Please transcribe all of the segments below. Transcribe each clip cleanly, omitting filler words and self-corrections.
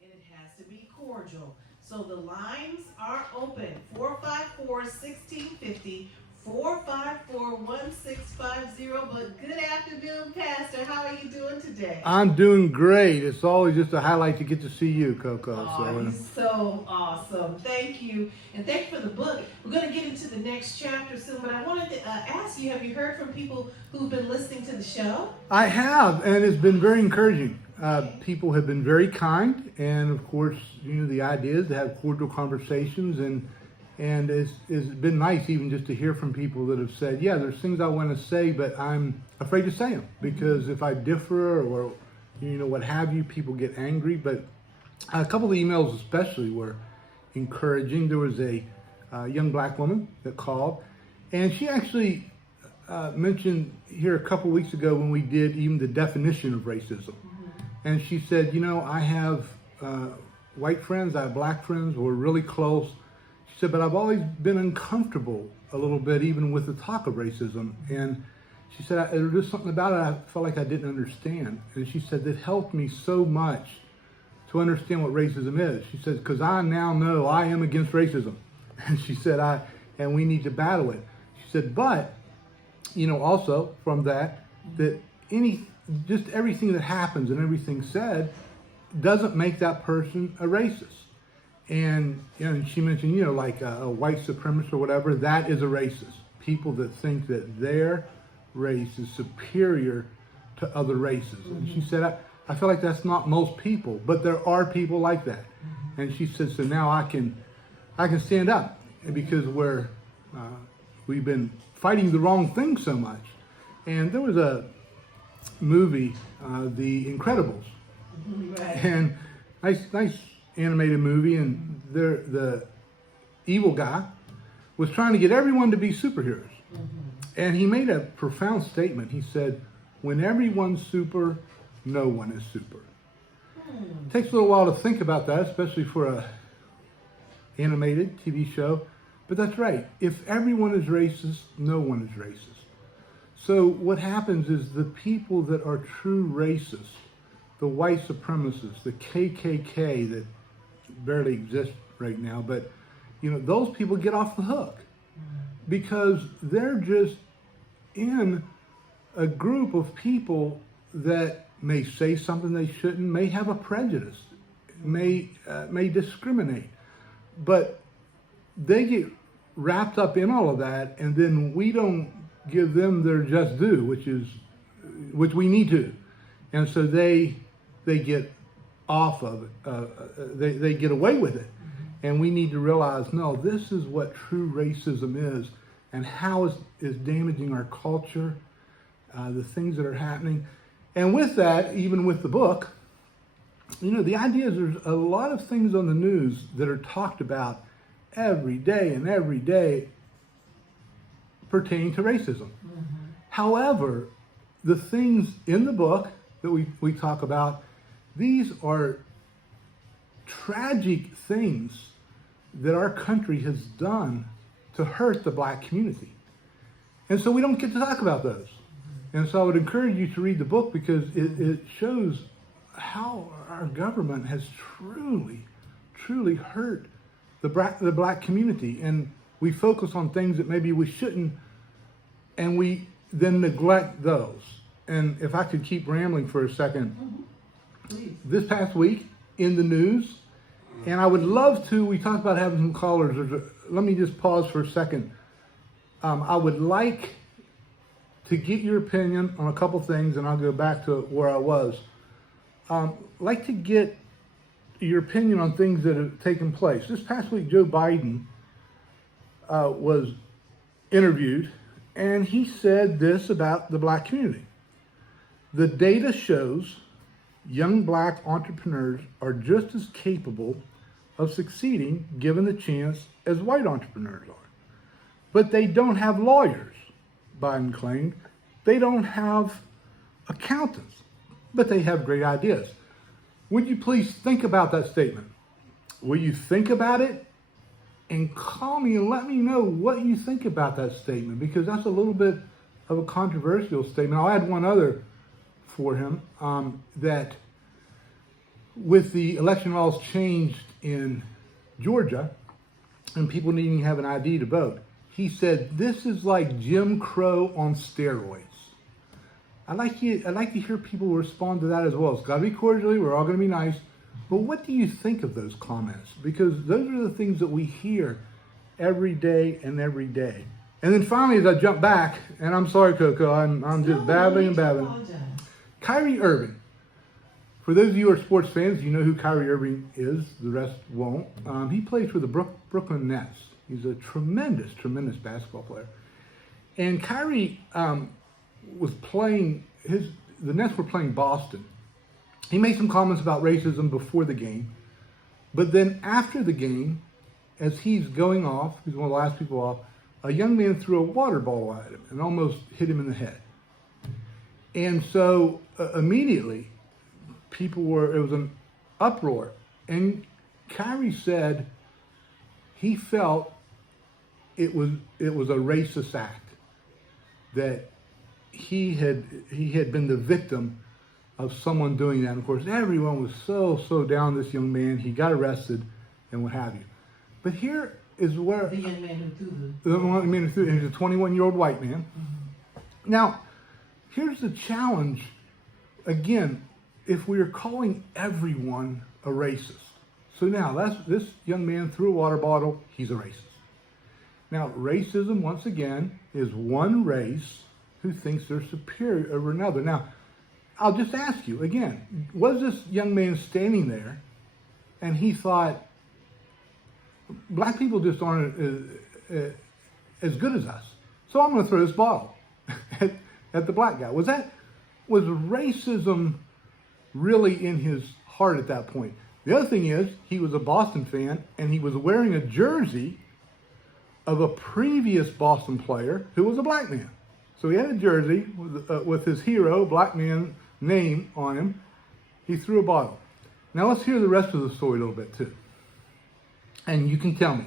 and it has to be cordial. So the lines are open, 454-1650, 454-1650. But good afternoon, Pastor. How are you doing today? I'm doing great. It's always just a highlight to get to see you, Coco. Oh, he's so awesome. Thank you. And thank you for the book. We're going to get into the next chapter soon, but I wanted to ask you, have you heard from people who've been listening to the show? I have, and it's been very encouraging. People have been very kind, and of course, the idea is to have cordial conversations, and it's been nice even just to hear from people that have said, yeah, there's things I want to say, but I'm afraid to say them because if I differ or what have you, people get angry. But a couple of emails especially were encouraging. There was a young black woman that called, and she actually mentioned here a couple weeks ago when we did even the definition of racism. And she said, I have white friends, I have black friends, we're really close. She said, but I've always been uncomfortable a little bit, even with the talk of racism. And she said, there was something about it I felt like I didn't understand. And she said, it helped me so much to understand what racism is. She says, because I now know I am against racism. And she said, and we need to battle it. She said, but, also from that just everything that happens and everything said doesn't make that person a racist. And she mentioned, like a white supremacist or whatever, that is a racist. People that think that their race is superior to other races. And she said, I feel like that's not most people, but there are people like that. And she said, so now I can stand up because we've been fighting the wrong thing so much. And there was a movie, The Incredibles, Right. and nice animated movie, and the evil guy was trying to get everyone to be superheroes. And he made a profound statement. He said, when everyone's super, no one is super. It takes a little while to think about that, especially for a animated TV show, but that's right. If everyone is racist, no one is racist. So what happens is the people that are true racists, the white supremacists, the KKK that barely exist right now, but those people get off the hook because they're just in a group of people that may say something they shouldn't, may have a prejudice, may discriminate, but they get wrapped up in all of that, and then we don't give them their just due, which we need to, and so they get off of it. They get away with it, and we need to realize, no, this is what true racism is, and how is damaging our culture, the things that are happening, and with that, even with the book, the idea is there's a lot of things on the news that are talked about every day pertaining to racism. However, the things in the book that we talk about, these are tragic things that our country has done to hurt the black community. And so we don't get to talk about those. And so I would encourage you to read the book because it shows how our government has truly hurt the black community. And we focus on things that maybe we shouldn't, and we then neglect those. And if I could keep rambling for a second, this past week in the news, and I would love to, we talked about having some callers. Let me just pause for a second. I would like to get your opinion on a couple things, and I'll go back to where I was. Like to get your opinion on things that have taken place. This past week, Joe Biden was interviewed, and he said this about the black community. The data shows young black entrepreneurs are just as capable of succeeding given the chance as white entrepreneurs are. But they don't have lawyers, Biden claimed. They don't have accountants, but they have great ideas. Would you please think about that statement? Will you think about it and call me and let me know what you think about that statement, because that's a little bit of a controversial statement. I'll add one other for him, that with the election laws changed in Georgia and people needing to have an ID to vote, he said, this is like Jim Crow on steroids. I'd like to hear people respond to that as well. It's got to be cordially. We're all going to be nice. But what do you think of those comments? Because those are the things that we hear every day and every day. And then finally, as I jump back, and I'm sorry, Coco, I'm just babbling and babbling. Kyrie Irving. For those of you who are sports fans, you know who Kyrie Irving is. The rest won't. He plays for the Brooklyn Nets. He's a tremendous, tremendous basketball player. And Kyrie was playing, the Nets were playing Boston. He made some comments about racism before the game. But then after the game, as he's going off, he's one of the last people off, a young man threw a water bottle at him and almost hit him in the head. And so immediately, it was an uproar. And Kyrie said he felt it was a racist act, that he had been the victim of someone doing that. And of course, everyone was so down this young man. He got arrested and what have you. But here is where the young man who threw he's a 21-year-old white man. Mm-hmm. Now, here's the challenge. Again, if we are calling everyone a racist, so now this young man threw a water bottle. He's a racist. Now, racism once again is one race who thinks they're superior over another. Now, I'll just ask you again, was this young man standing there and he thought, black people just aren't as good as us, so I'm going to throw this bottle at the black guy? Was racism really in his heart at that point? The other thing is, he was a Boston fan and he was wearing a jersey of a previous Boston player who was a black man. So he had a jersey with his hero, black man, name on him. He threw a bottle. Now let's hear the rest of the story a little bit too. And you can tell me,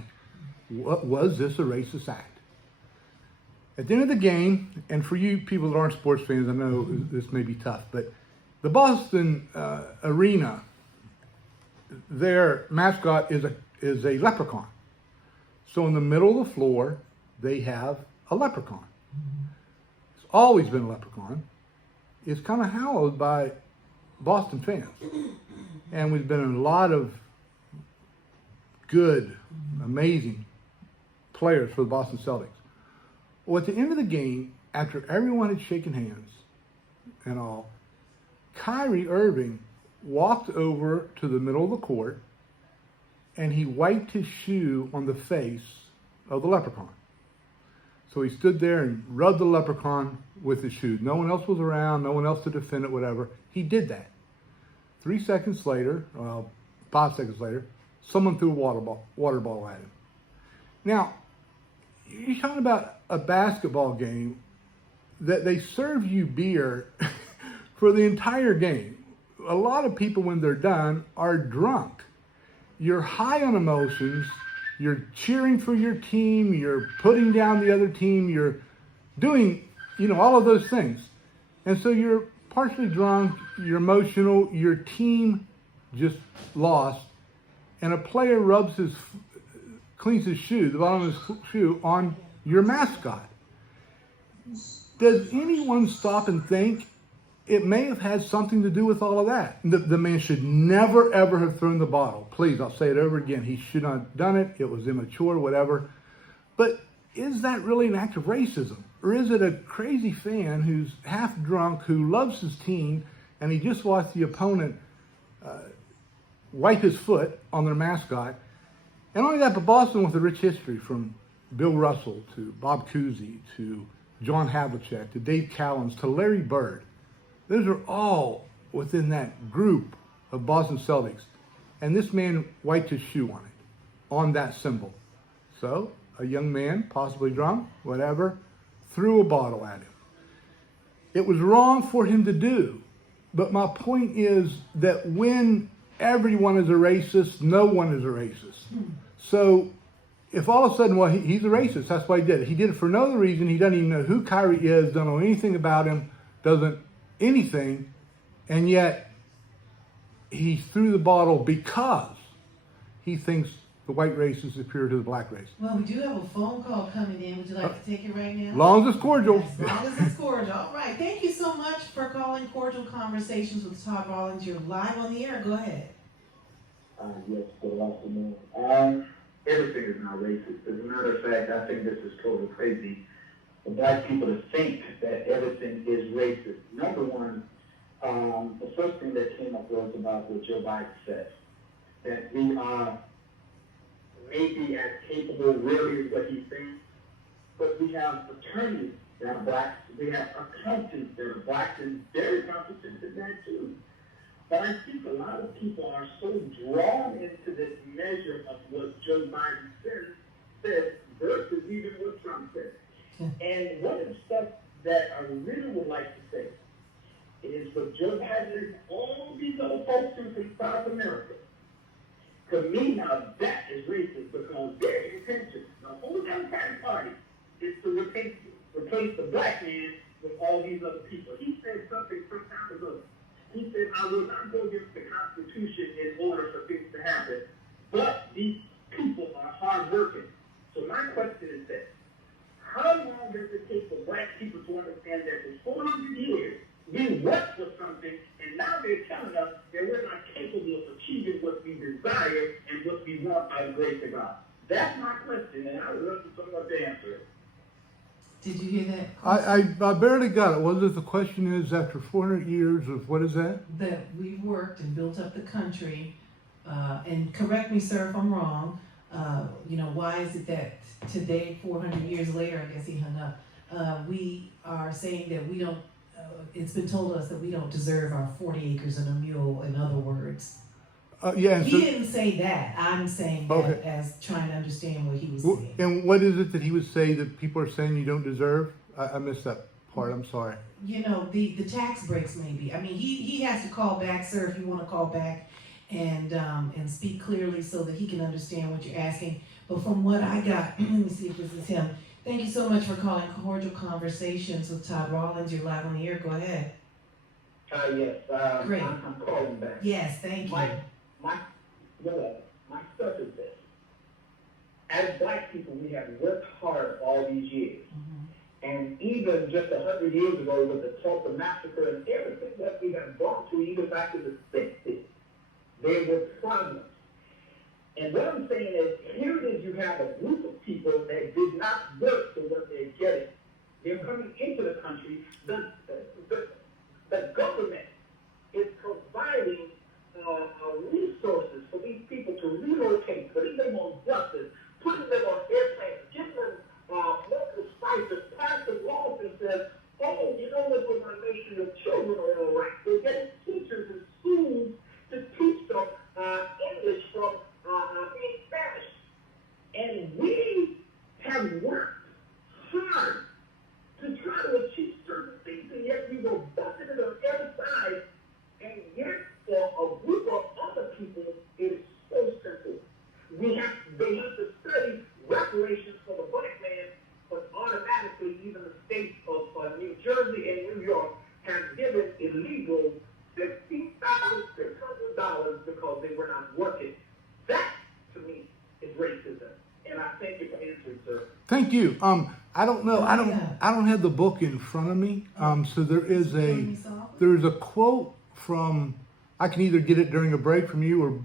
was this a racist act? At the end of the game, and for you people that aren't sports fans, I know this may be tough, but the Boston arena, their mascot is a leprechaun. So in the middle of the floor, they have a leprechaun. It's always been a leprechaun. It's kind of hallowed by Boston fans. And we've been in a lot of good, amazing players for the Boston Celtics. Well, at the end of the game, after everyone had shaken hands and all, Kyrie Irving walked over to the middle of the court and he wiped his shoe on the face of the leprechaun. So he stood there and rubbed the leprechaun with his shoe. No one else was around, no one else to defend it, whatever. He did that. 3 seconds later, 5 seconds later, someone threw a water ball at him. Now, you're talking about a basketball game that they serve you beer for the entire game. A lot of people, when they're done, are drunk. You're high on emotions. You're cheering for your team. You're putting down the other team. You're doing, all of those things. And so you're partially drunk. You're emotional. Your team just lost. And a player cleans his shoe, the bottom of his shoe, on your mascot. Does anyone stop and think it may have had something to do with all of that? The man should never, ever have thrown the bottle. Please, I'll say it over again. He should not have done it. It was immature, whatever. But is that really an act of racism? Or is it a crazy fan who's half drunk, who loves his team, and he just watched the opponent wipe his foot on their mascot? And only that, but Boston with a rich history, from Bill Russell to Bob Cousy to John Havlicek to Dave Cowens to Larry Bird. Those are all within that group of Boston Celtics. And this man wiped his shoe on it, on that symbol. So a young man, possibly drunk, whatever, threw a bottle at him. It was wrong for him to do. But my point is that when everyone is a racist, no one is a racist. So if all of a sudden, he's a racist, that's why he did it. He did it for no other reason. He doesn't even know who Kyrie is, don't know anything about him, doesn't anything, and yet he threw the bottle because he thinks the white race is superior to the black race. Well, we do have a phone call coming in. Would you like to take it right now? As long as it's cordial. As long as it's cordial. All right. Thank you so much for calling Cordial Conversations with Todd Rawlings. You're live on the air. Go ahead. Yes, good afternoon. Everything is not racist. As a matter of fact, I think this is totally crazy for black people to think that everything is racist. Number one, the first thing that came up was about what Joe Biden said, that we are maybe as capable, really, is what he's saying, but we have attorneys that are blacks, we have accountants that are blacks, and very competent in that too. But I think a lot of people are so drawn into this measure of what Joe Biden said versus even what Trump said. And one of the stuff that I really would like to say is what Joe Biden and all these other folks in South America. To me, now that is racist because their intention, the whole Democratic Party, is to replace the black man with all these other people. He said something some time ago. He said, I will not go against the Constitution in order for things to happen, but these people are hardworking. So my question is this. How long does it take for black people to understand that for 400 years, we worked for something, and now they're telling us that we're not capable of achieving what we desire and what we want by the grace of God? That's my question, and I would love for someone to answer it. Did you hear that? I barely got it. What is the question is after 400 years of what is that? That we've worked and built up the country, and correct me, sir, if I'm wrong. Why is it that today, 400 years later, I guess he hung up, we are saying that we don't, it's been told us that we don't deserve our 40 acres and a mule, in other words. Yeah. He didn't say that. I'm saying that Okay. as trying to understand what he was saying. And what is it that he would say that people are saying you don't deserve? I missed that part. I'm sorry. The tax breaks maybe. I mean, he has to call back, sir, if you want to call back and speak clearly so that he can understand what you're asking. But from what I got, let me see if this is him. Thank you so much for calling Cordial Conversations with Todd Rawlings. You're live on the air. Go ahead. Yes. Great. I'm calling back. Yes, thank you. My stuff is this. As black people, we have worked hard all these years. Mm-hmm. And even just 100 years ago with the Tulsa Massacre and everything that we have gone through, even back to the 60s, there were problems. And what I'm saying is, here it is, you have a group of people that did not work for what they're getting. They're coming into the country. The government is providing resources for these people to relocate, putting them on buses, putting them on airplanes, giving them local stipends, passing laws that says, oh, you know what, we're going to make sure your children are all right. They're getting teachers in schools to teach them English from being Spanish. And we have worked hard to try to achieve certain things, and yet we were bucketed on every side, and yet for a group of other people, it's so simple. They have to study reparations for the black man, but automatically even the states of New Jersey and New York have given illegal $50,600 because they were not working. That, to me, is racism. And I thank you for answering, sir. Thank you. I don't know. I don't have the book in front of me. So there is a quote from. I can either get it during a break from you or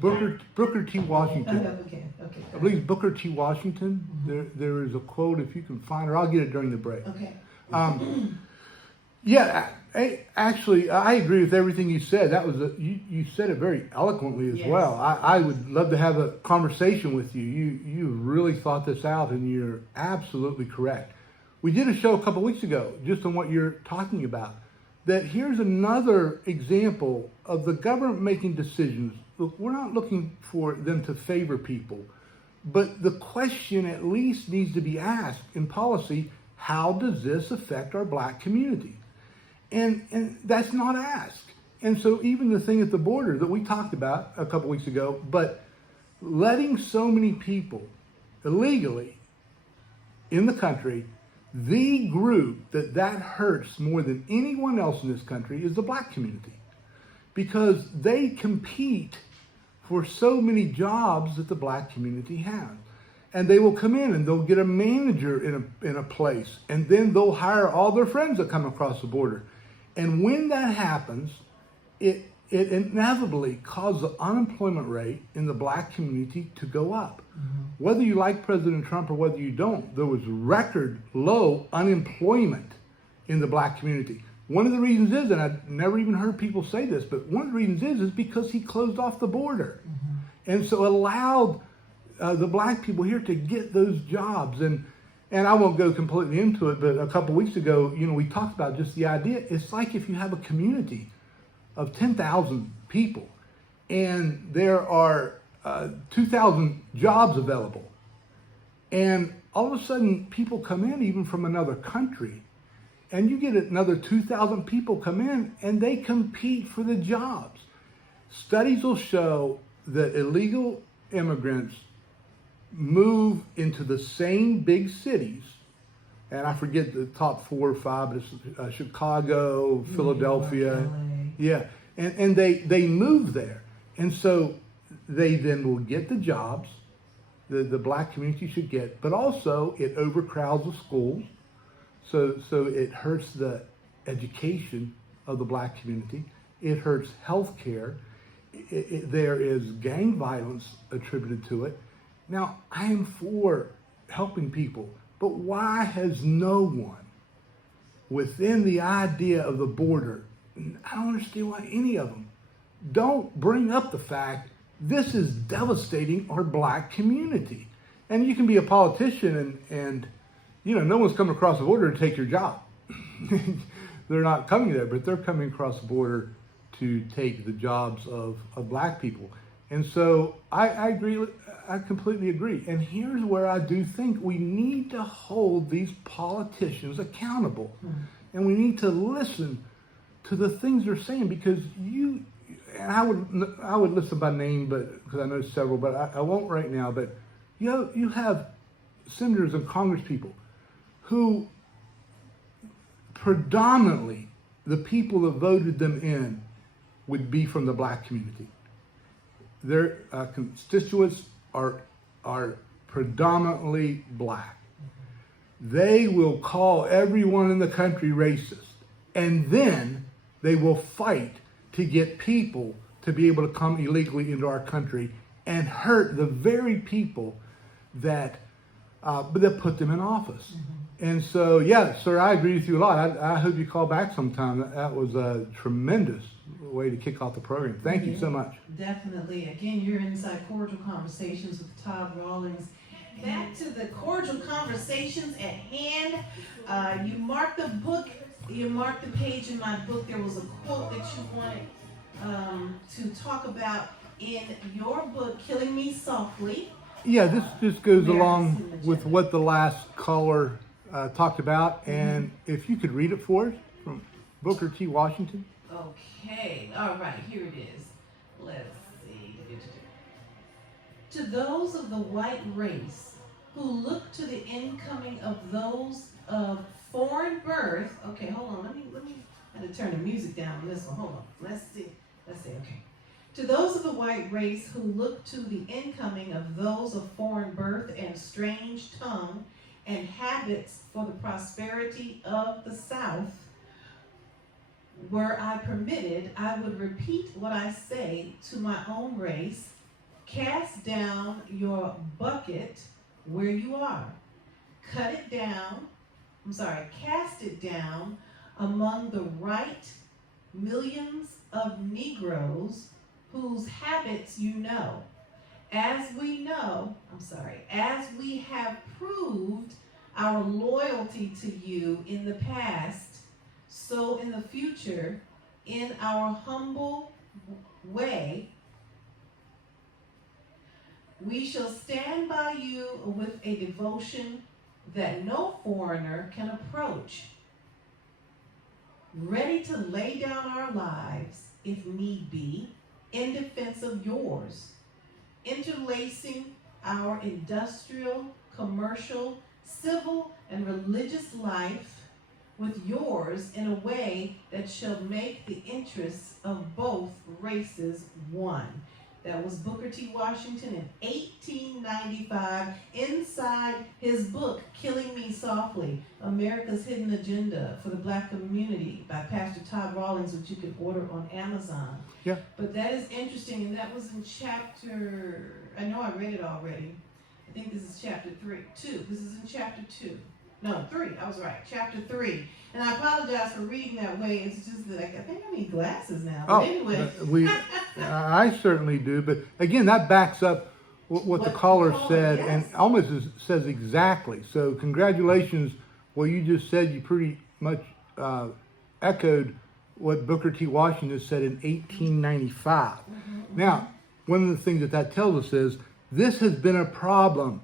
Booker T. Washington. Okay. I believe it's Booker T. Washington. Mm-hmm. There is a quote, if you can find it. I'll get it during the break. Okay. Actually, I agree with everything you said. That was you said it very eloquently as well. I would love to have a conversation with you. You really thought this out, and you're absolutely correct. We did a show a couple weeks ago just on what you're talking about. That here's another example of the government making decisions. Look, we're not looking for them to favor people, but the question at least needs to be asked in policy: how does this affect our black community? And that's not asked. And so even the thing at the border that we talked about a couple weeks ago, but letting so many people illegally in the country, the group that hurts more than anyone else in this country is the black community. because they compete for so many jobs that the black community has. And they will come in and they'll get a manager in a place, and then they'll hire all their friends that come across the border. And when that happens, it inevitably causes the unemployment rate in the black community to go up. Mm-hmm. Whether you like President Trump or whether you don't, there was record low unemployment in the black community. One of the reasons is, and I've never even heard people say this, but one of the reasons is because he closed off the border. Mm-hmm. And so it allowed the black people here to get those jobs. And I won't go completely into it, but a couple weeks ago, we talked about just the idea. It's like if you have a community of 10,000 people and there are 2,000 jobs available, and all of a sudden people come in even from another country, and you get another 2,000 people come in and they compete for the jobs. Studies will show that illegal immigrants move into the same big cities, and I forget the top 4 or 5, but it's Chicago, Philadelphia, yeah, and they move there, and so they then will get the jobs the black community should get, but also it overcrowds the schools, so it hurts the education of the black community, it hurts health care, there is gang violence attributed to it. Now, I am for helping people, but why has no one within the idea of the border, I don't understand why any of them don't bring up the fact this is devastating our black community. And you can be a politician and no one's coming across the border to take your job. They're not coming there, but they're coming across the border to take the jobs of black people. And so I agree, I completely agree. And here's where I do think we need to hold these politicians accountable. Mm-hmm. And we need to listen to the things they're saying, because and I would listen by name, but because I know several, but I won't right now. But you have senators and congresspeople who predominantly the people that voted them in would be from the black community. Their constituents are predominantly black. They will call everyone in the country racist, and then they will fight to get people to be able to come illegally into our country and hurt the very people that put them in office. Mm-hmm. And so, yeah, sir, I agree with you a lot. I hope you call back sometime. That was a tremendous way to kick off the program. Thank you so much. Definitely. Again, you're inside Cordial Conversations with Todd Rawlings. Back to the Cordial Conversations at hand. You marked the book. You marked the page in my book. There was a quote that you wanted to talk about in your book, Killing Me Softly. Yeah, this just goes along with what the last caller talked about. And if you could read it for us from Booker T. Washington. Okay. All right. Here it is. Let's see. To those of the white race who look to the incoming of those of foreign birth. Okay, hold on. Let me. I had to turn the music down on this one. Hold on. Let's see. Okay. To those of the white race who look to the incoming of those of foreign birth and strange tongue and habits for the prosperity of the South, were I permitted, I would repeat what I say to my own race: cast down your bucket where you are. Cast it down among the right millions of Negroes whose habits you know. As we have proved our loyalty to you in the past, so in the future, in our humble way, we shall stand by you with a devotion that no foreigner can approach, ready to lay down our lives, if need be, in defense of yours, interlacing our industrial, commercial, civil, and religious life with yours in a way that shall make the interests of both races one. That was Booker T. Washington in 1895 inside his book, Killing Me Softly, America's Hidden Agenda for the Black Community by Pastor Todd Rawlings, which you can order on Amazon. Yeah. But that is interesting, and that was in chapter, I know I read it already. I think this is chapter 2. This is in chapter 2. No, 3. I was right. Chapter 3. And I apologize for reading that way. It's just like, I think I need glasses now. But anyway. I certainly do. But again, that backs up what the caller said, yes. and almost says exactly. So congratulations. What you just said, you pretty much echoed what Booker T. Washington said in 1895. Mm-hmm. Now, one of the things that tells us is this has been a problem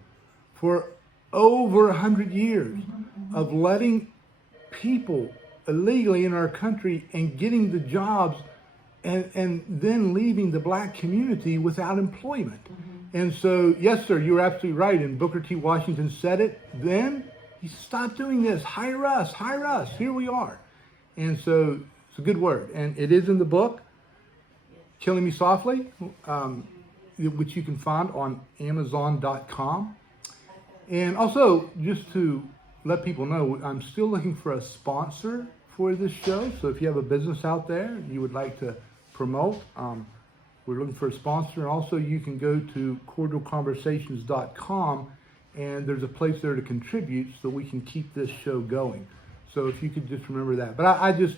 for over 100 years of letting people illegally in our country and getting the jobs and then leaving the black community without employment. And so, yes, sir, you're absolutely right. And Booker T. Washington said it then. He said, stop doing this. Hire us. Here we are. And so it's a good word. And it is in the book, Killing Me Softly, which you can find on Amazon.com. And also, just to let people know, I'm still looking for a sponsor for this show. So if you have a business out there you would like to promote, we're looking for a sponsor. And also, you can go to cordialconversations.com, and there's a place there to contribute so we can keep this show going. So if you could just remember that. But I just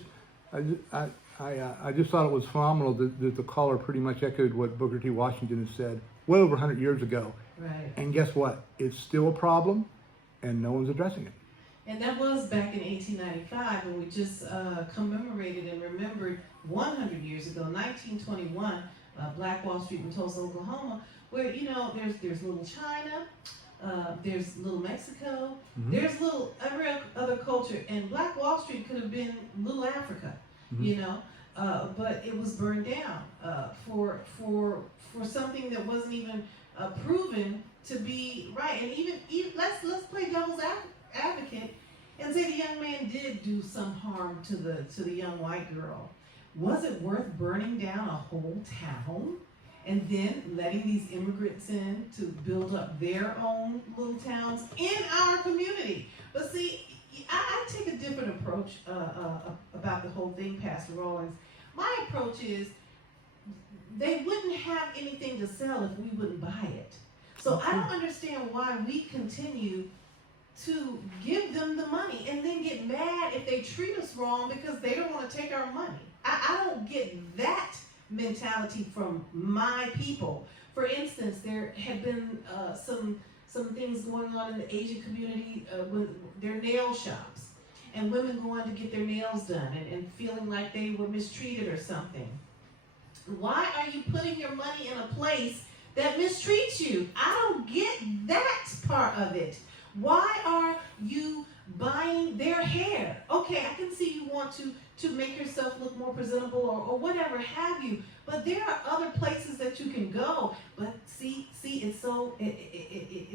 thought it was phenomenal that the caller pretty much echoed what Booker T. Washington had said well over 100 years ago. Right. And guess what? It's still a problem, and no one's addressing it. And that was back in 1895 when we just commemorated and remembered 100 years ago, 1921, Black Wall Street in Tulsa, Oklahoma, where, there's little China, there's little Mexico, mm-hmm. there's little every other culture, and Black Wall Street could have been little Africa, mm-hmm. But it was burned down for something that wasn't even proven to be right. And even let's play devil's advocate and say the young man did do some harm to the young white girl. Was it worth burning down a whole town and then letting these immigrants in to build up their own little towns in our community? But see, I take a different approach about the whole thing, Pastor Rawlings. My approach is they wouldn't have anything to sell if we wouldn't buy it. So I don't understand why we continue to give them the money and then get mad if they treat us wrong because they don't want to take our money. I don't get that mentality from my people. For instance, there had been some things going on in the Asian community with their nail shops and women going to get their nails done and feeling like they were mistreated or something. Why are you putting your money in a place that mistreats you? I don't get that part of it. Why are you buying their hair? Okay, I can see you want to make yourself look more presentable or whatever have you, but there are other places that you can go. But see, it's so it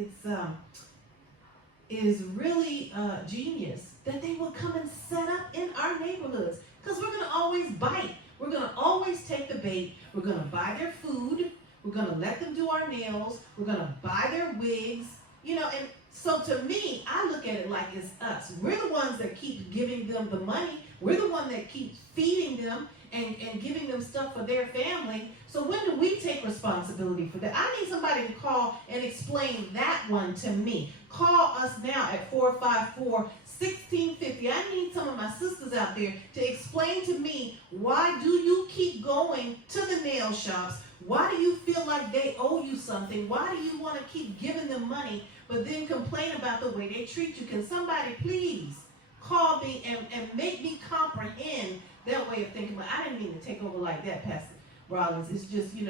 is really genius that they will come and set up in our neighborhoods because we're gonna always bite. We're going to always take the bait. We're going to buy their food. We're going to let them do our nails. We're going to buy their wigs. And so to me, I look at it like it's us. We're the ones that keep giving them the money. We're the one that keeps feeding them and giving them stuff for their family. So when do we take responsibility for that? I need somebody to call and explain that one to me. Call us now at 454-1650. I need some of my sisters out there to explain to me, why do you keep going to the nail shops? Why do you feel like they owe you something? Why do you want to keep giving them money but then complain about the way they treat you? Can somebody please call me and make me comprehend that way of thinking? But I didn't mean to take over like that, Pastor Rawlings. It's just, you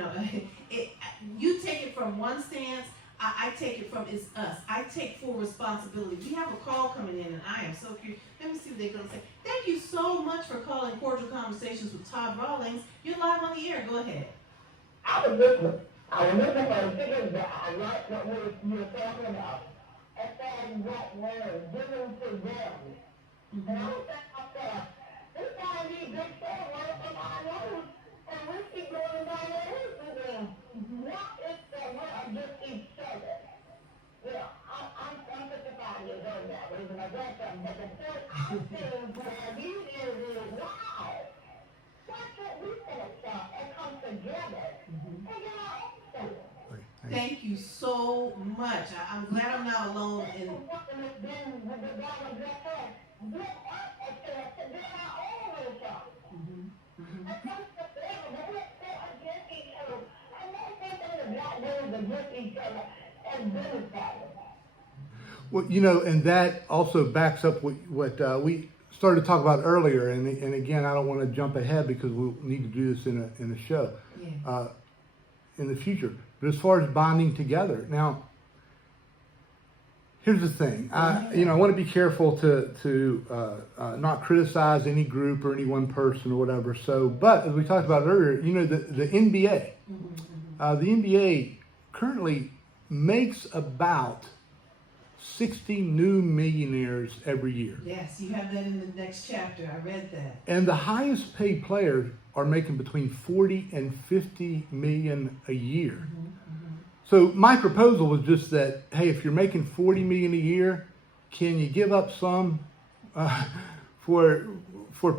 take it from one stance. I take it from it's us. I take full responsibility. We have a call coming in, and I am so curious. Let me see what they're going to say. Thank you so much for calling Cordial Conversations with Todd Rawlings. You're live on the air. Go ahead. I was listening for the figures that I like what you were talking about. As far as what word given to them, And I was thinking myself, this guy need big stuff right from our nose, and we keep going down there with them. What is that we're against each other? You know, I'm 55 years old now, raising my grandson, but the point I'm saying for these years is, wow, why can't we finish up and come together and get our own stuff? Thank you so much. I'm glad I'm not alone in. Well, you know, and that also backs up what we started to talk about earlier. And again, I don't want to jump ahead because we'll need to do this in a show in the future. But as far as bonding together, now, here's the thing. I want to be careful to not criticize any group or any one person or whatever. So, but as we talked about earlier, you know, the NBA, the NBA currently makes about 60 new millionaires every year. Yes, you have that in the next chapter. I read that. And the highest paid players are making between 40 and 50 million a year. So my proposal was just that, hey, if you're making 40 million a year, can you give up some for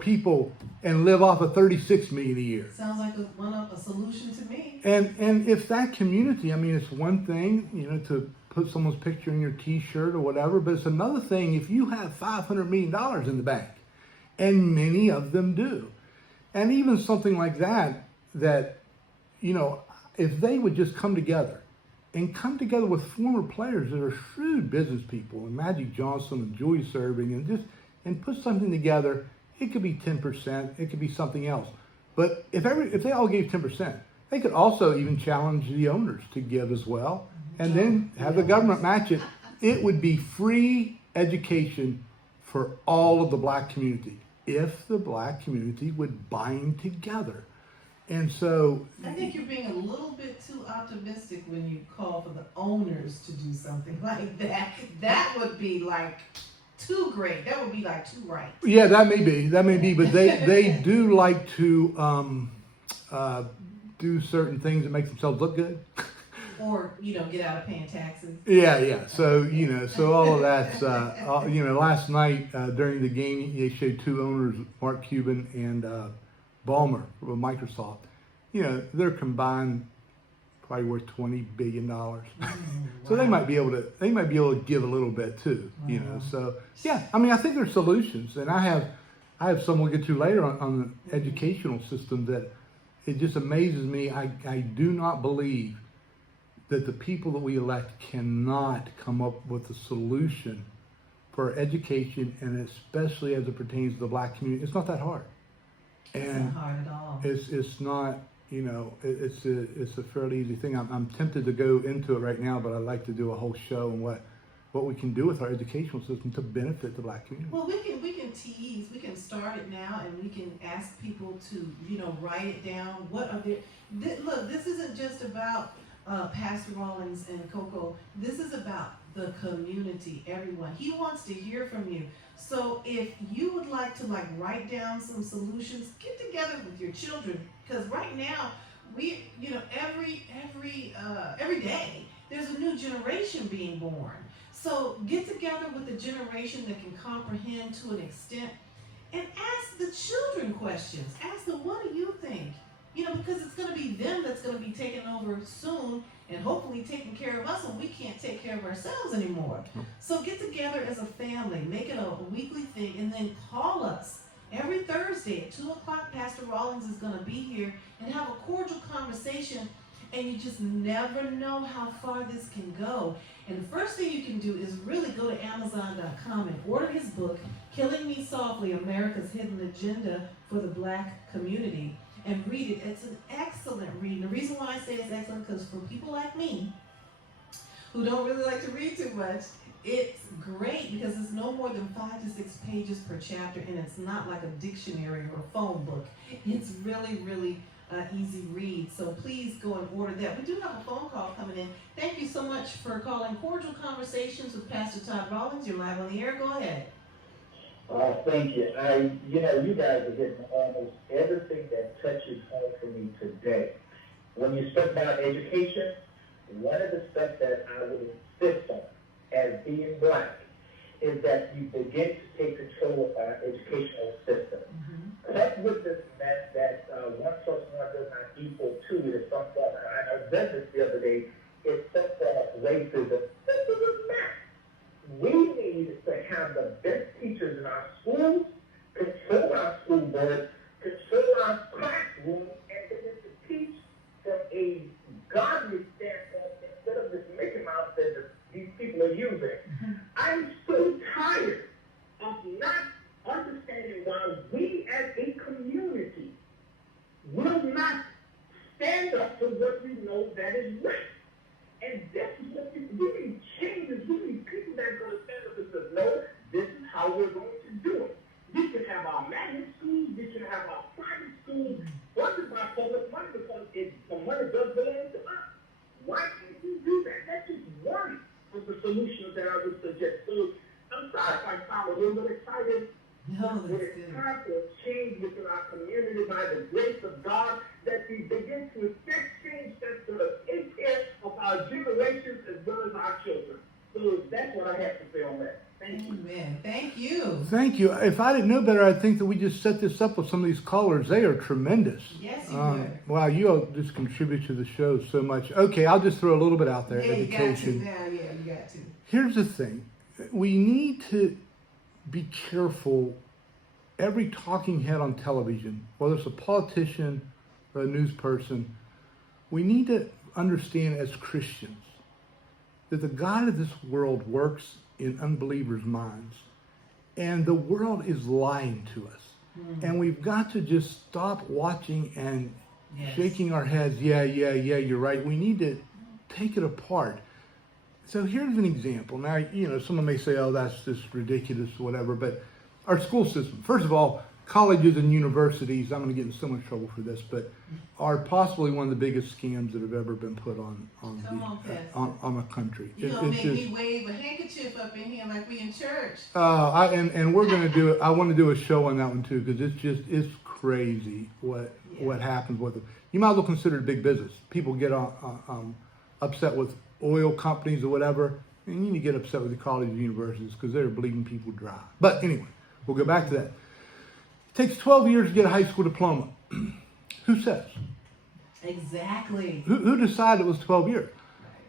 people and live off of 36 million a year? Sounds like a solution to me. And if that community, I mean, it's one thing, you know, to put someone's picture in your T-shirt or whatever, but it's another thing if you have $500 million in the bank, and many of them do. And even something like that, you know, if they would just come together with former players that are shrewd business people, and Magic Johnson and Julius Erving, and put something together, it could be 10%, it could be something else. But if they all gave 10%, they could also even challenge the owners to give as well, and then have the government match it. It would be free education for all of the black community if the black community would bind together. And so I think you're being a little bit too optimistic when you call for the owners to do something like that. That would be like too great. That would be like too right. Yeah, that may be, but they do like to do certain things that make themselves look good. Or, you know, get out of paying taxes. Yeah. So, you know, so all of that's, you know, last night during the game, they showed two owners, Mark Cuban and Ballmer from Microsoft. You know, they're combined probably worth $20 billion. Wow. So they might be able to give a little bit too, you know. So yeah, I mean, I think there's solutions, and I have some we'll get to later on the educational system that it just amazes me. I do not believe that the people that we elect cannot come up with a solution for education, and especially as it pertains to the black community. It's not that hard. It's And not hard at all. it's not, you know, it's a fairly easy thing. I'm tempted to go into it right now, but I'd like to do a whole show on what we can do with our educational system to benefit the black community. Well, we can tease. We can start it now, and we can ask people to, you know, write it down. What are their look? This isn't just about Pastor Rawlings and Coco. This is about the community, everyone. He wants to hear from you. So if you would like to write down some solutions, get together with your children, because right now we, you know, every day there's a new generation being born. So get together with a generation that can comprehend to an extent, and ask the children questions. Ask them, what do you think? You know, because it's going to be them that's going to be taking over soon, and hopefully taking care of us when we can't take care of ourselves anymore. So get together as a family, make it a weekly thing, and then call us. Every Thursday at 2 o'clock, Pastor Rawlings is going to be here and have a cordial conversation, and you just never know how far this can go. And the first thing you can do is really go to Amazon.com and order his book, Killing Me Softly, America's Hidden Agenda for the Black Community, and read it. It's an excellent read. The reason why I say it's excellent, because for people like me, who don't really like to read too much, it's great because it's no more than 5 to 6 pages per chapter, and it's not like a dictionary or a phone book. It's really, really easy read. So please go and order that. We do have a phone call coming in. Thank you so much for calling Cordial Conversations with Pastor Todd Rawlings. You're live on the air. Go ahead. Thank you. You guys are hitting almost everything that touches home for me today. When you spoke about education, one of the stuff that I would insist on as being black is that you begin to take control of our educational system. Cut with this mess that 1 + 1 does not equal 2. It is some form, I read this the other day, it's some form of racism. This is a mess. We need to have the best teachers in our schools, control our school board, control our classrooms, and begin to teach from a godly standpoint instead of this Mickey Mouse that these people are using. I'm so tired of not understanding why we as a community will not stand up to what we know that is right. And this is what we need changes. We need people that are going to stand up and say, no, this is how we're going to do it. We can have our magnet schools, we can have our private schools, funded by public money because the money does belong to us. Why can't we do that? That's just one of the solutions that I would suggest. So I'm sorry if I sound a little bit excited. No, But that's it's good. time for a change within our community by the grace of God that we begin to effect change that's going to take care of our generations as well as our children. So that's what I have to say on that. Thank you. Amen. Thank you. Thank you. If I didn't know better, I'd think that we just set this up with some of these callers. They are tremendous. Yes, you would. Wow, you all just contribute to the show so much. Okay, I'll just throw a little bit out there. Yeah, you got to Education. now. Yeah, you got to. Here's the thing. We need to be careful. Every talking head on television, whether it's a politician or a news person, we need to understand as Christians that the God of this world works in unbelievers' minds. And the world is lying to us. And we've got to just stop watching and Yes. shaking our heads, yeah, you're right. We need to take it apart. So here's an example. Now, someone may say, oh, that's just ridiculous or whatever, but our school system, first of all, colleges and universities, I'm going to get in so much trouble for this, but are possibly one of the biggest scams that have ever been put on the country. You gonna make me wave a handkerchief up in here like we in church. And we're going to do it. I want to do a show on that one too, because it's crazy what happens with it. You might as well consider it big business. People get upset with oil companies or whatever, and you need to get upset with the colleges and universities because they're bleeding people dry. But anyway, we'll go back to that. It takes 12 years to get a high school diploma. Who says? Exactly. Who decided it was 12 years?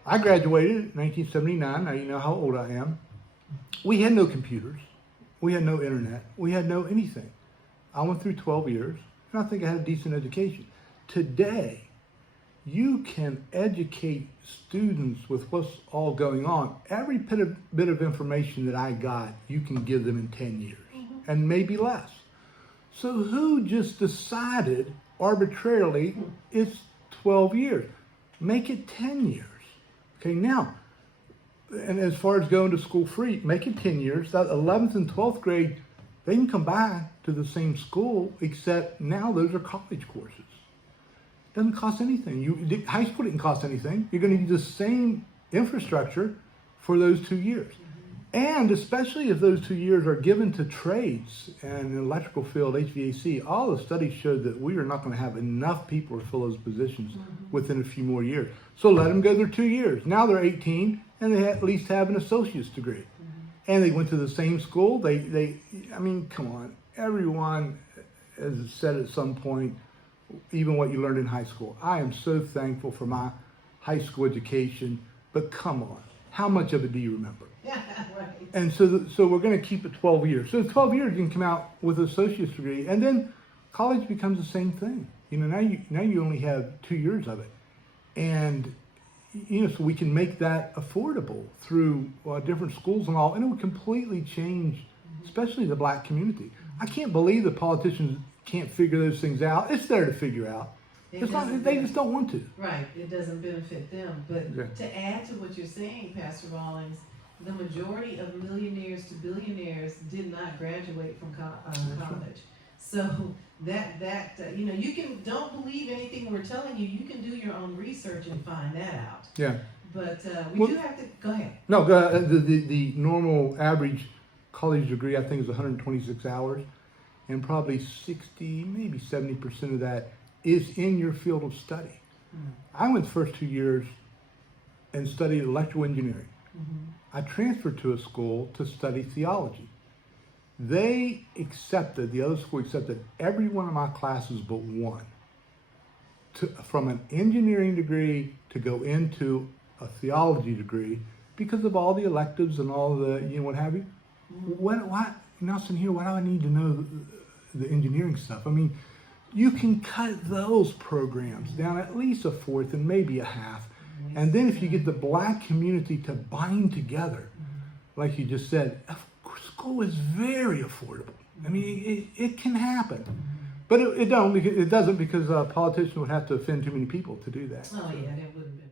I graduated in 1979. Now you know how old I am. We had no computers. We had no internet. We had no anything. I went through 12 years, and I think I had a decent education. Today, you can educate students with what's all going on. Every bit of information that I got, you can give them in 10 years, and maybe less. So who just decided arbitrarily it's 12 years? Make it 10 years. Okay, now, and as far as going to school free, make it 10 years. That 11th and 12th grade, they can come back to the same school, except now those are college courses. Doesn't cost anything. High school didn't cost anything. You're going to use the same infrastructure for those 2 years. And especially if those 2 years are given to trades and the electrical field, HVAC, all the studies showed that we are not going to have enough people to fill those positions within a few more years. So let them go their 2 years. Now they're 18 and they at least have an associate's degree. And they went to the same school. I mean, come on. Everyone has said at some point, even what you learned in high school. I am so thankful for my high school education, but come on, how much of it do you remember? Yeah, right. And so we're going to keep it 12 years. So 12 years you can come out with an associate's degree, and then college becomes the same thing. Now you only have 2 years of it, and so we can make that affordable through different schools and all, and it would completely change, especially the black community. I can't believe the politicians can't figure those things out. It's there to figure out. They just don't want to. Right. It doesn't benefit them. But Yeah. to add to what you're saying, Pastor Rawlings, the majority of millionaires to billionaires did not graduate from college. So you can don't believe anything we're telling you. You can do your own research and find that out. Yeah. But we do have to go ahead. No, the normal average college degree, I think, is 126 hours, and probably 60, maybe 70% of that is in your field of study. I went the first 2 years and studied electrical engineering. I transferred to a school to study theology. The other school accepted every one of my classes but one, from an engineering degree to go into a theology degree, because of all the electives and all the, what have you. Why, Nelson, here, why do I need to know the engineering stuff? I mean, you can cut those programs down at least a fourth and maybe a half. And then if you get the black community to bind together, like you just said, school is very affordable. I mean, it can happen. But it doesn't because politicians would have to offend too many people to do that. Oh, yeah, that wouldn't benefit.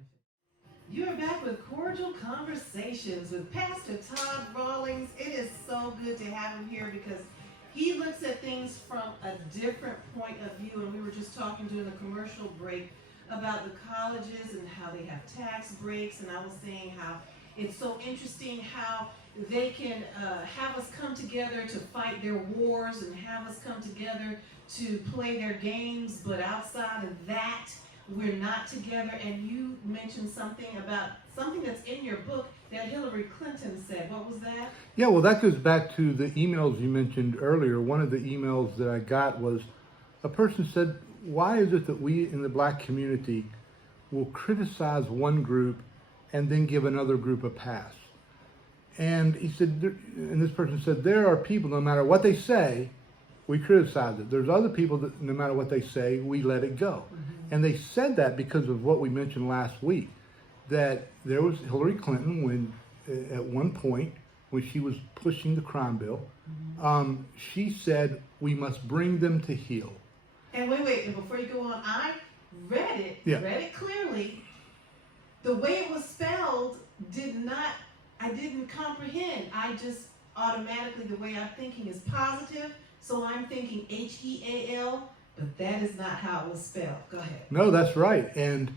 You are back with Cordial Conversations with Pastor Todd Rawlings. It is so good to have him here because he looks at things from a different point of view. And we were just talking during the commercial break about the colleges and how they have tax breaks. And I was saying how it's so interesting how they can have us come together to fight their wars and have us come together to play their games. But outside of that, we're not together. And you mentioned something about something that's in your book that Hillary Clinton said. What was that? Yeah, well, that goes back to the emails you mentioned earlier. One of the emails that I got was a person said, why is it that we in the black community will criticize one group and then give another group a pass? And he said, and this person said, there are people, no matter what they say, we criticize it. There's other people that no matter what they say, we let it go. And they said that because of what we mentioned last week, that there was Hillary Clinton when, at one point, when she was pushing the crime bill, she said, we must bring them to heel. And wait, and before you go on, I read it, read it clearly. The way it was spelled I didn't comprehend. I just automatically, the way I'm thinking is positive, so I'm thinking H-E-A-L, but that is not how it was spelled. Go ahead. No, that's right. And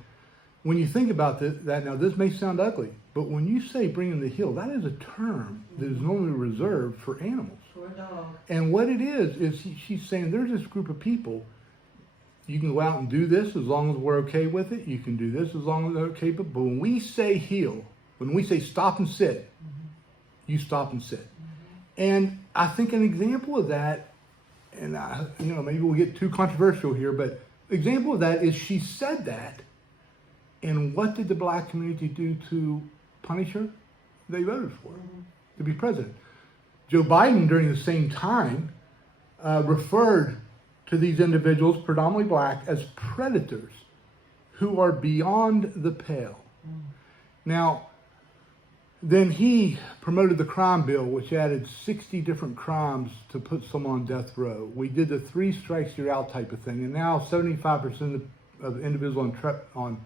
when you think about that, now this may sound ugly, but when you say bringing the heel, that is a term that is normally reserved for animals. For a dog. And what it is she's saying there's this group of people, you can go out and do this as long as we're okay with it. You can do this as long as they're okay. But when we say heel, when we say stop and sit, you stop and sit. And I think an example of that, and maybe we'll get too controversial here, but example of that is she said that, and what did the black community do to punish her? They voted for her to be president. Joe Biden, during the same time, referred to these individuals, predominantly black, as predators who are beyond the pale. Now, then he promoted the crime bill, which added 60 different crimes to put someone on death row. We did the 3 strikes you're out type of thing, and now 75% of individuals on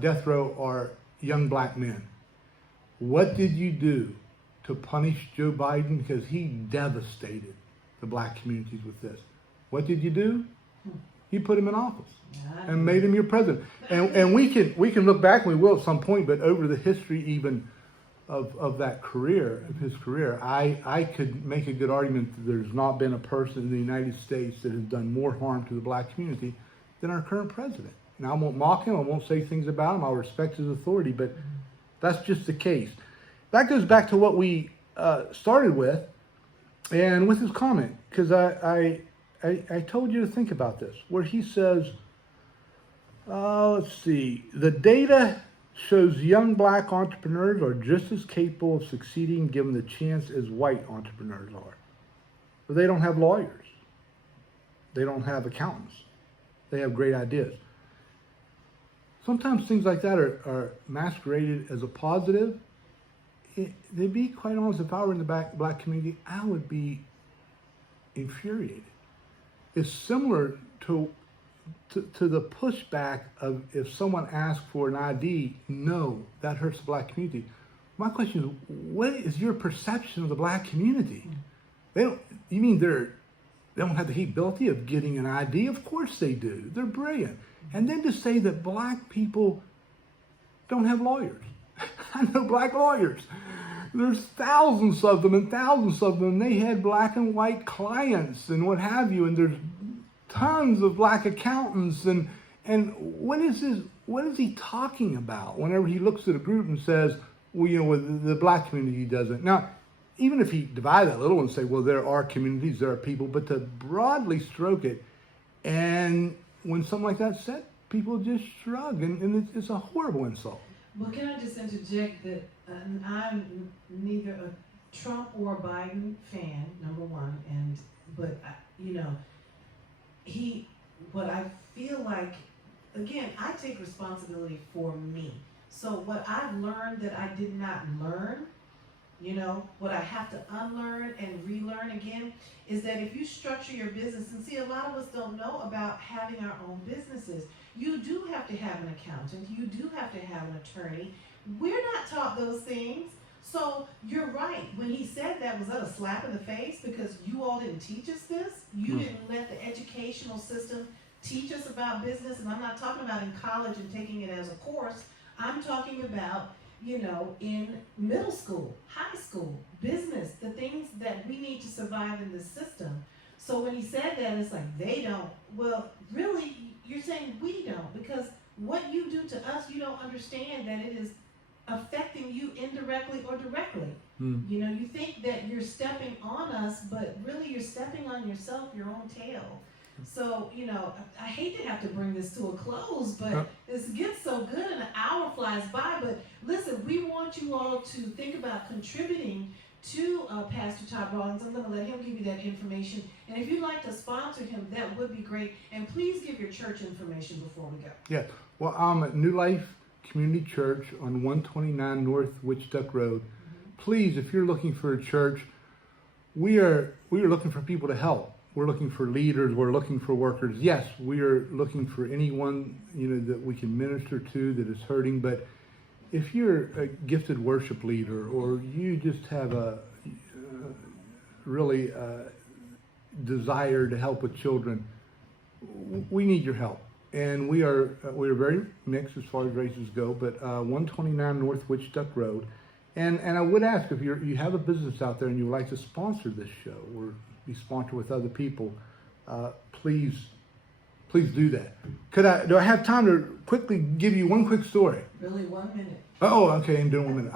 death row are young black men. What did you do to punish Joe Biden? Because he devastated the black communities with this. What did you do? You put him in office and made him your president. And we can look back, and we will at some point, but over the history even of that career, of his career, I could make a good argument that there's not been a person in the United States that has done more harm to the black community than our current president. And I won't mock him, I won't say things about him, I'll respect his authority, but that's just the case. That goes back to what we started with, and with his comment, because I told you to think about this, where he says, let's see, the data shows young black entrepreneurs are just as capable of succeeding given the chance as white entrepreneurs are. But they don't have lawyers. They don't have accountants. They have great ideas. Sometimes things like that are masqueraded as a positive. To be quite honest, if I were in the black community, I would be infuriated. It's similar to the pushback of if someone asks for an ID, no, that hurts the black community. My question is, what is your perception of the black community? You mean they don't have the capability of getting an ID? Of course they do. They're brilliant. And then to say that black people don't have lawyers. I know black lawyers. there's thousands of them and thousands of them. They had black and white clients and what have you, and there's tons of black accountants. And what is he talking about whenever he looks at a group and says, well, with the black community doesn't. Now, even if he divide that a little and say, well, there are communities, there are people, but to broadly stroke it, and when something like that's said, people just shrug, and it's a horrible insult. Well, can I just interject that I'm neither a Trump or a Biden fan, number one, but what I feel like, again, I take responsibility for me. So what I've learned that I did not learn, what I have to unlearn and relearn again, is that if you structure your business, and see, a lot of us don't know about having our own businesses. You do have to have an accountant. You do have to have an attorney. We're not taught those things. So you're right. When he said that, was that a slap in the face? Because you all didn't teach us this? You didn't let the educational system teach us about business? And I'm not talking about in college and taking it as a course. I'm talking about, in middle school, high school, business, the things that we need to survive in this system. So when he said that, it's like, they don't. Well, really, you're saying we don't, because what you do to us, you don't understand that it is affecting you indirectly or directly. You think that you're stepping on us, but really you're stepping on yourself, your own tail. So, I hate to have to bring this to a close, but this gets so good and an hour flies by. But listen, we want you all to think about contributing to Pastor Todd Rawlings. I'm going to let him give you that information. And if you'd like to sponsor him, that would be great. And please give your church information before we go. Yeah. Well, I'm at New Life Community Church on 129 North Witchduck Road. Please, if you're looking for a church, we are looking for people to help. We're looking for leaders. We're looking for workers. Yes, we are looking for anyone, that we can minister to that is hurting. But if you're a gifted worship leader, or you just have a really desire to help with children, we need your help. And we are very mixed as far as races go. But 129 North Witchduck Road, and I would ask if you have a business out there and you would like to sponsor this show or be sponsored with other people, please do that. Do I have time to quickly give you one quick story? Really, 1 minute. Oh, okay, in 1 minute.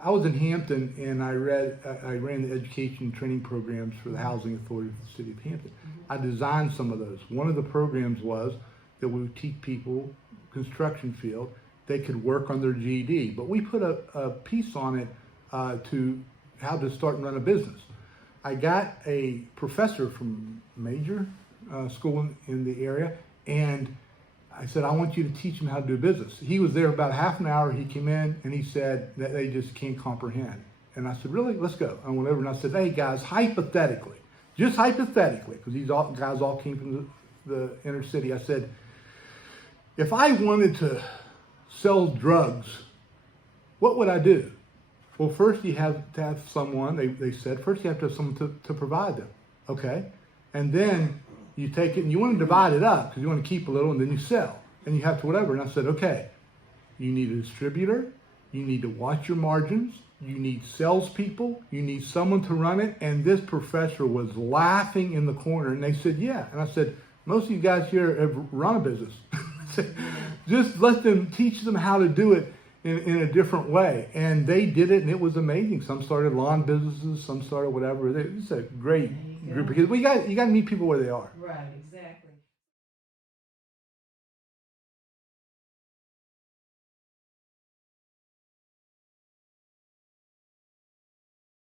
I was in Hampton and I ran the education and training programs for the Housing Authority of the City of Hampton. I designed some of those. One of the programs was that we would teach people construction field, they could work on their GED. But we put a piece on it to how to start and run a business. I got a professor from major school in the area, and I said, I want you to teach him how to do business. He was there about half an hour. He came in and he said that they just can't comprehend. And I said, really? Let's go. I went over and I said, hey guys, hypothetically, just hypothetically, because these guys all came from the inner city. I said, if I wanted to sell drugs, what would I do? Well, first you have to have someone, they said, first you have to have someone to provide them, okay? And then you take it and you want to divide it up because you want to keep a little and then you sell. And you have to whatever. And I said, okay, you need a distributor, you need to watch your margins, you need salespeople, you need someone to run it. And this professor was laughing in the corner and they said, yeah. And I said, most of you guys here have run a business. Just let them, teach them how to do it in a different way. And they did it and it was amazing. Some started lawn businesses, some started whatever. It's a great group because you got to meet people where they are. Right, exactly.